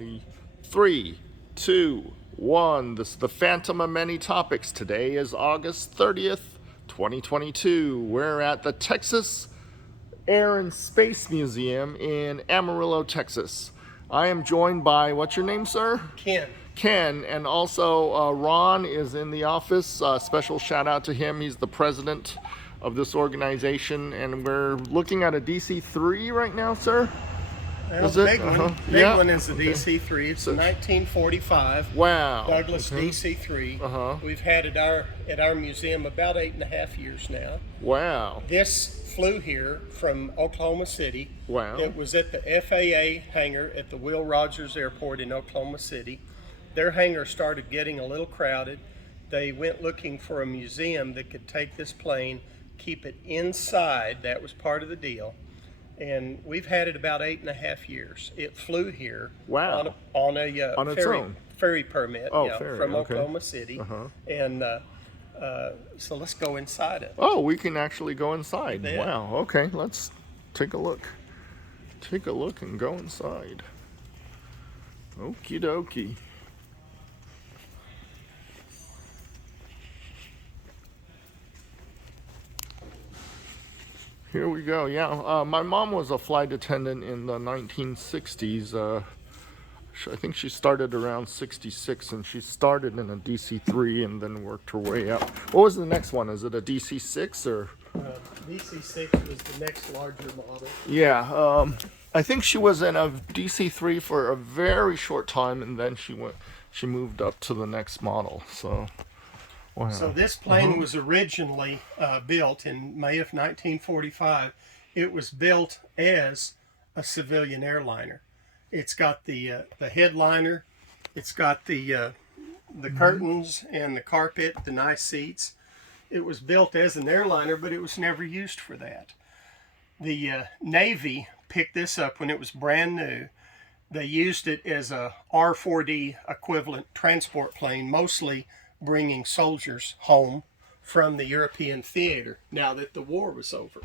Ready? 3, 2, 1. This is the Phantom of Many Topics. Today is August 30th, 2022. We're at the Texas Air and Space Museum in Amarillo, Texas. I am joined by, what's your name, sir? Ken. Ken, and also Ron is in the office. Special shout out to him. He's the president of this organization, and we're looking at a DC-3 right now, sir. Well, Is it? big one. Big one is the DC-3. It's a 1945 Wow. Douglas DC-3. We've had it at our museum about 8.5 years now. Wow. This flew here from Oklahoma City. Wow. It was at the FAA hangar at the Will Rogers Airport in Oklahoma City. Their hangar started getting a little crowded. They went looking for a museum that could take this plane, keep it inside. That was part of the deal. And we've had it about 8.5 years. It flew here. Wow. on a ferry permit ferry, from okay. Oklahoma City. And so let's go inside it. Oh, we can actually go inside. Yeah. Wow. Okay, let's take a look. Take a look and go inside. Okie dokie. Here we go. Yeah, my mom was a flight attendant in the 1960s. I think she started around 66, and she started in a DC-3 and then worked her way up. What was the next one? Is it a DC-6 or? DC-6 was the next larger model. Yeah, I think she was in a DC-3 for a very short time, and then she moved up to the next model. So. Wow. So this plane was originally built in May of 1945. It was built as a civilian airliner. It's got the headliner. It's got the curtains and the carpet, the nice seats. It was built as an airliner, but it was never used for that. The Navy picked this up when it was brand new. They used it as a R-4D equivalent transport plane, mostly bringing soldiers home from the European theater now that the war was over.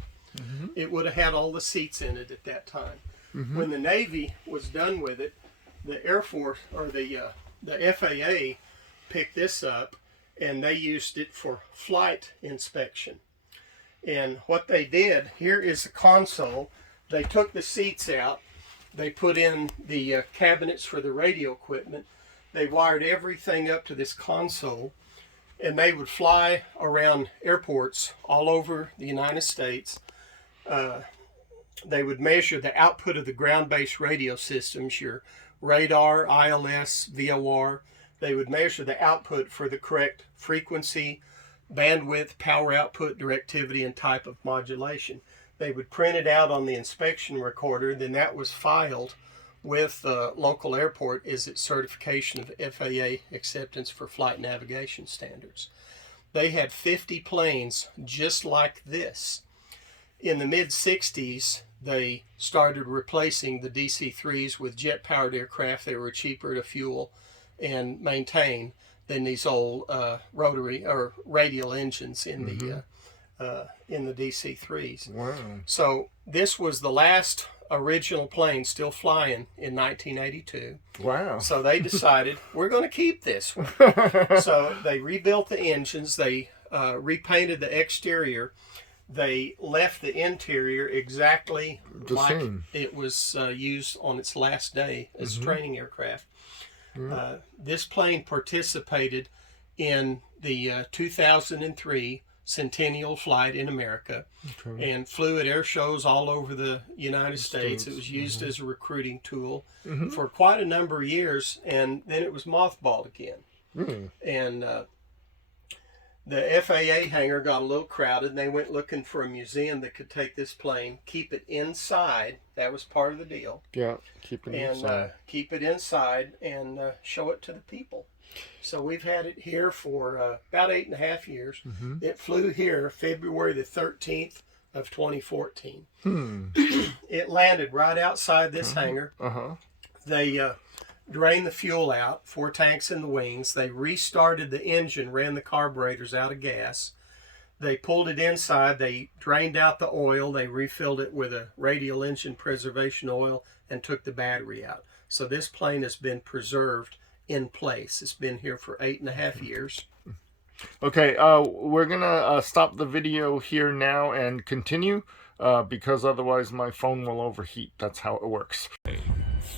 It would have had all the seats in it at that time. When the Navy was done with it, the Air Force or the FAA picked this up, and they used it for flight inspection. And what they did, here is a console. They took the seats out. They put in the cabinets for the radio equipment. They wired everything up to this console, and they would fly around airports all over the United States. They would measure the output of the ground-based radio systems, your radar, ILS, VOR. They would measure the output for the correct frequency, bandwidth, power output, directivity, and type of modulation. They would print it out on the inspection recorder, then that was filed with the local airport is its certification of FAA acceptance for flight navigation standards. They had 50 planes just like this. In the mid-60s, they started replacing the DC-3s with jet-powered aircraft. They were cheaper to fuel and maintain than these old rotary or radial engines in the DC-3s. Wow. So this was the last original plane still flying in 1982. Wow. So they decided, we're going to keep this one. So they rebuilt the engines. They repainted the exterior. They left the interior exactly like it was used on its last day as a training aircraft. This plane participated in the 2003 Centennial flight in America and flew at air shows all over the United States. It was used as a recruiting tool for quite a number of years, and then it was mothballed again. And the FAA hangar got a little crowded, and they went looking for a museum that could take this plane, keep it inside. That was part of the deal. Yeah, keep it inside. Keep it inside and show it to the people. So we've had it here for about 8.5 years. It flew here February the 13th of 2014. It landed right outside this hangar. They drained the fuel out, 4 tanks in the wings. They restarted the engine, ran the carburetors out of gas. They pulled it inside, they drained out the oil, they refilled it with a radial engine preservation oil, and took the battery out. So this plane has been preserved in place. It's been here for 8.5 years. Okay, we're gonna stop the video here now and continue because otherwise my phone will overheat. That's how it works.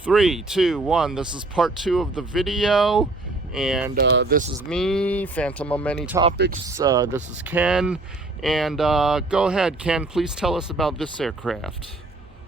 3, 2, 1. This is part 2 of the video, and this is me, Phantom of Many Topics. This is Ken, and go ahead, Ken. Please tell us about this aircraft.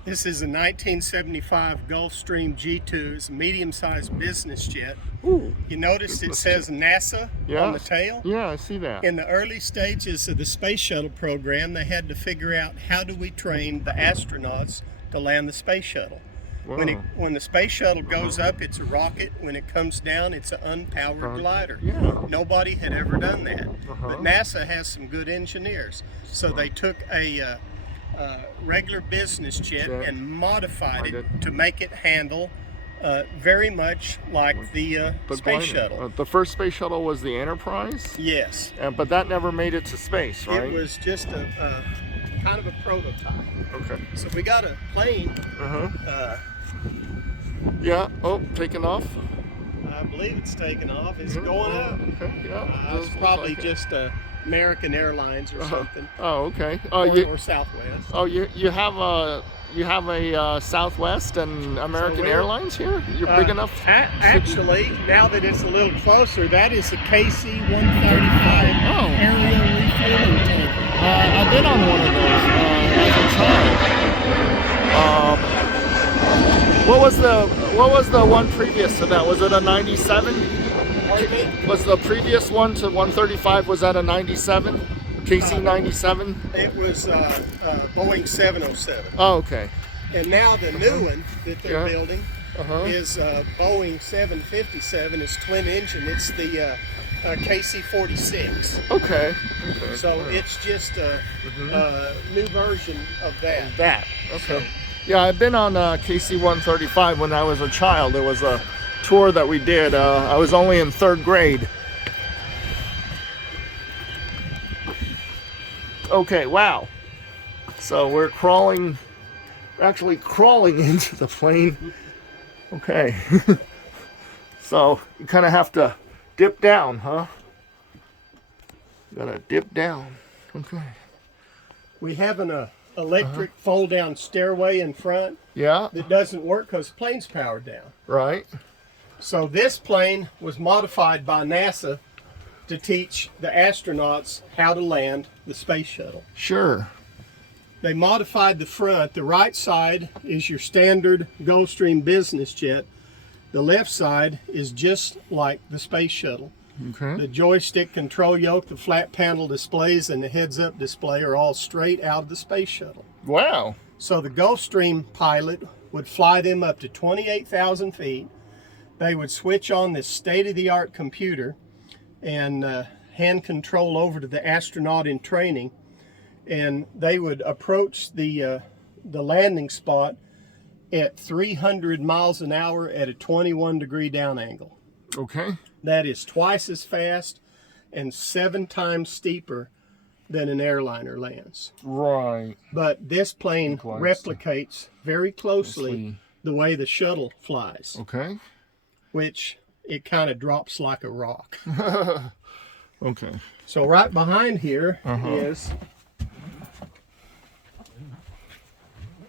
This is a 1975 Gulfstream G2. It's a medium-sized business jet. Ooh, you notice it says NASA on the tail? Yeah, I see that. In the early stages of the space shuttle program, they had to figure out how do we train the astronauts to land the space shuttle. Wow. When the space shuttle goes up, it's a rocket. When it comes down, it's an unpowered glider. Yeah. Nobody had ever done that. But NASA has some good engineers. So they took a regular business jet and modified it to make it handle very much like the space shuttle. The first space shuttle was the Enterprise? Yes. But that never made it to space, right? It was just a kind of a prototype. Okay. So we got a plane. Yeah. Oh, taking off. I believe it's taking off. It's going up. Okay. Yeah. It's probably just American Airlines or something. Oh, okay. Or Southwest. Oh, you have a Southwest and American Airlines here? You're big enough? Actually, now that it's a little closer, that is a KC-135 aerial refueling tanker. I've been on one of those as a child. What was the one previous to that? Was it a 97? Was the previous one to 135, was that a 97? KC-97? It was Boeing 707. Oh, okay. And now the new one that they're building is Boeing 757. It's twin engine. It's the KC-46. Okay. So it's just a new version of that. Okay. Yeah, I've been on KC-135 when I was a child. There was a tour that we did. I was only in 3rd grade. Okay, wow. So we're actually crawling into the plane. Okay. So you kind of have to dip down, huh? Gotta dip down. Okay. We have an electric fold-down stairway in front. Yeah. That doesn't work because the plane's powered down. Right. So this plane was modified by NASA to teach the astronauts how to land the space shuttle. Sure. They modified the front. The right side is your standard Gulfstream business jet. The left side is just like the space shuttle. Okay. The joystick control yoke, the flat panel displays, and the heads-up display are all straight out of the space shuttle. Wow. So the Gulfstream pilot would fly them up to 28,000 feet. They would switch on this state-of-the-art computer and hand control over to the astronaut in training, and they would approach the landing spot at 300 miles an hour at a 21-degree down angle. Okay. That is twice as fast and 7 times steeper than an airliner lands. Right. But this plane replicates very closely the way the shuttle flies. Okay. Which it kind of drops like a rock. Okay. So right behind here is,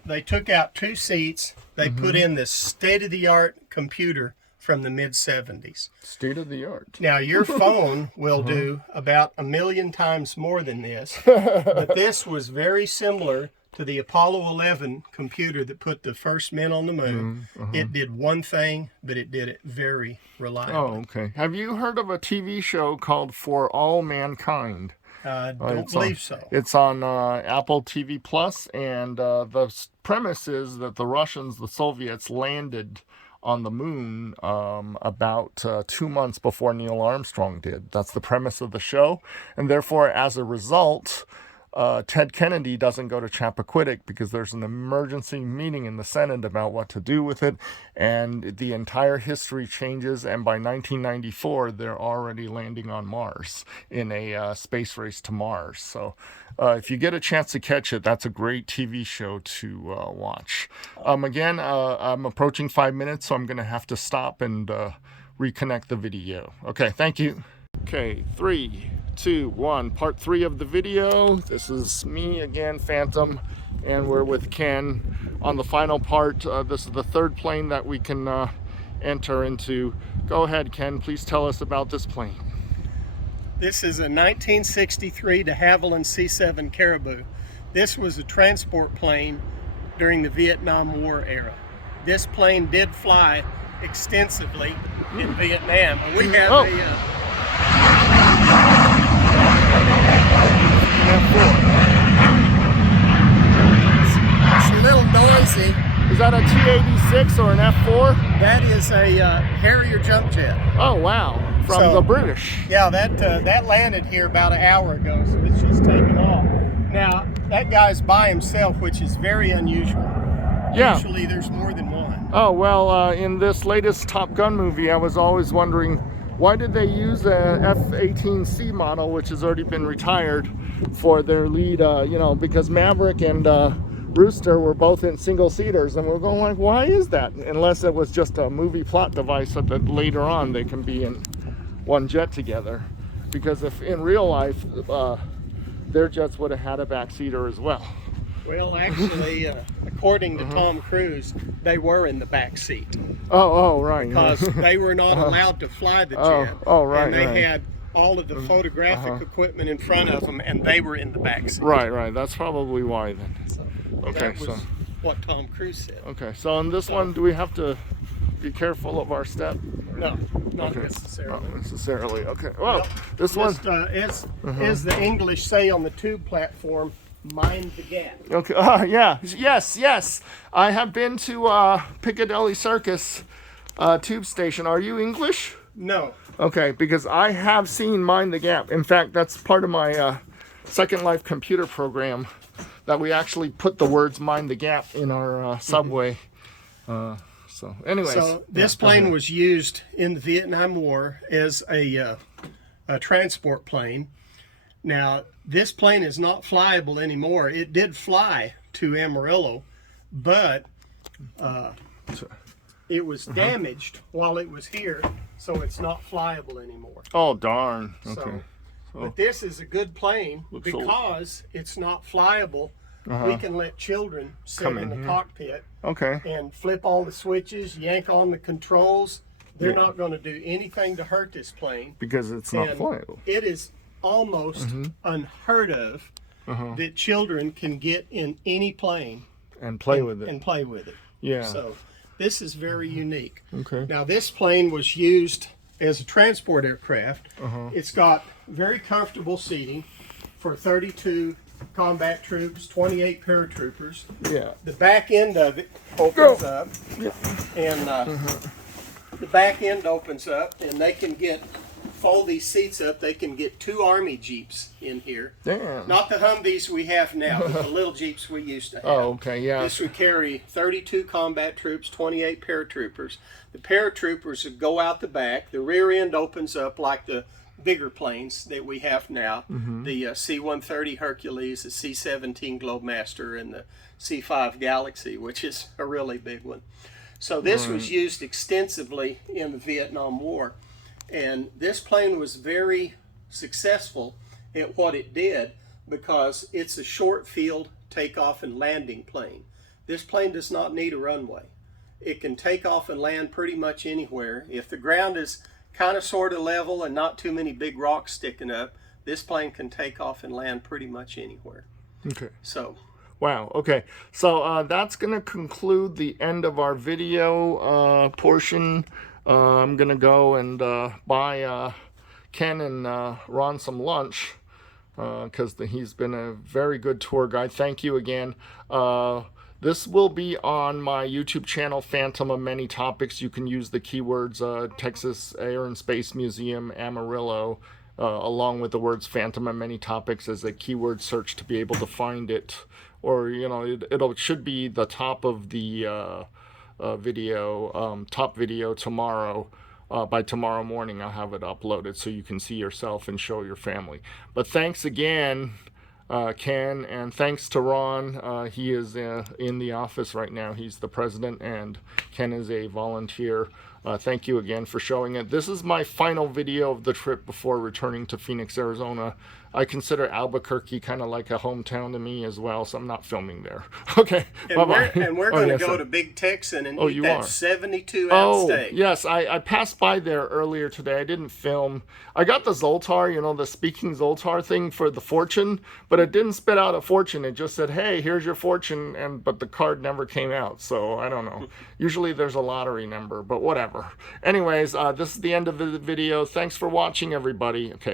they took out 2 seats. They put in this state-of-the-art computer from the mid-70s. State of the art. Now your phone will do about 1 million times more than this, but this was very similar to the Apollo 11 computer that put the first men on the moon. It did one thing, but it did it very reliably. Oh, okay. Have you heard of a TV show called For All Mankind? I don't believe so. It's on Apple TV Plus, and the premise is that the Russians, the Soviets, landed on the moon about 2 months before Neil Armstrong did. That's the premise of the show, and therefore, as a result, Ted Kennedy doesn't go to Chappaquiddick because there's an emergency meeting in the Senate about what to do with it, and the entire history changes, and by 1994 they're already landing on Mars in a space race to Mars. So if you get a chance to catch it, that's a great TV show to watch. Again, I'm approaching 5 minutes, so I'm going to have to stop and reconnect the video. Okay, thank you. Okay, 3, 2, 1, part 3 of the video. This is me again, Phantom, and we're with Ken on the final part. This is the third plane that we can enter into. Go ahead, Ken, please tell us about this plane. This is a 1963 de Havilland C7 Caribou. This was a transport plane during the Vietnam War era. This plane did fly extensively in Vietnam. We have It's a little noisy. Is that a T-86 or an F4? That is a Harrier jump jet. Oh wow, from the British. Yeah, that landed here about an hour ago, so it's just taken off. Now, that guy's by himself, which is very unusual. Yeah. Usually there's more than one. Oh, well, in this latest Top Gun movie, I was always wondering, why did they use a F-18C model, which has already been retired, for their lead, you know, because Maverick and Rooster were both in single-seaters, and we're going like, why is that? Unless it was just a movie plot device so that later on they can be in one jet together. Because if in real life, their jets would have had a backseater as well. Well, actually, according to Tom Cruise, they were in the back seat. Oh, right. Because they were not allowed to fly the jet. Oh, right. And they had all of the photographic equipment in front of them, and they were in the back seat. Right. That's probably why then. So Okay, that was what Tom Cruise said. Okay, so on this one, do we have to be careful of our step? No, not necessarily. Not necessarily. Okay. Well, this one as the English say on the tube platform, mind the gap. Okay. Yeah. Yes. I have been to Piccadilly Circus tube station. Are you English? No. Okay, because I have seen Mind the Gap. In fact, that's part of my Second Life computer program, that we actually put the words Mind the Gap in our subway. So anyways. So this plane was used in the Vietnam War as a transport plane. Now, this plane is not flyable anymore. It did fly to Amarillo, but it was damaged while it was here, so it's not flyable anymore. Oh, darn. Okay. So, but this is a good plane because it's not flyable. We can let children sit in the cockpit and flip all the switches, yank on the controls. They're not going to do anything to hurt this plane. Because it's not flyable. It is almost unheard of that children can get in any plane and play with it. Yeah. So this is very unique. Okay. Now this plane was used as a transport aircraft. It's got very comfortable seating for 32 combat troops, 28 paratroopers. Yeah. The back end of it opens up, and the back end opens up, and they can fold these seats up. They can get 2 Army Jeeps in here. Damn. Not the Humvees we have now, but the little Jeeps we used to have. Oh, okay, yeah. This would carry 32 combat troops, 28 paratroopers. The paratroopers would go out the back. The rear end opens up like the bigger planes that we have now. The C-130 Hercules, the C-17 Globemaster, and the C-5 Galaxy, which is a really big one. So this was used extensively in the Vietnam War. And this plane was very successful at what it did because it's a short field takeoff and landing plane. This plane does not need a runway. It can take off and land pretty much anywhere. If the ground is kind of sort of level and not too many big rocks sticking up, this plane can take off and land pretty much anywhere. Okay. So. Wow. Okay. So that's going to conclude the end of our video portion. I'm going to go and buy Ken and Ron some lunch because he's been a very good tour guide. Thank you again. This will be on my YouTube channel, Phantom of Many Topics. You can use the keywords Texas Air and Space Museum, Amarillo, along with the words Phantom and Many Topics as a keyword search to be able to find it. Or, you know, it should be the top of the video, top video tomorrow. By tomorrow morning, I'll have it uploaded so you can see yourself and show your family. But thanks again, Ken, and thanks to Ron. He is in the office right now. He's the president, and Ken is a volunteer. Thank you again for showing it. This is my final video of the trip before returning to Phoenix, Arizona. I consider Albuquerque kind of like a hometown to me as well, so I'm not filming there. Okay, bye-bye. And we're going to go to Big Texan and eat that 72-ounce steak. Yes, I passed by there earlier today. I didn't film. I got the Zoltar, you know, the speaking Zoltar thing for the fortune, but it didn't spit out a fortune. It just said, hey, here's your fortune, but the card never came out, so I don't know. Usually there's a lottery number, but whatever. Anyways, this is the end of the video. Thanks for watching, everybody. Okay.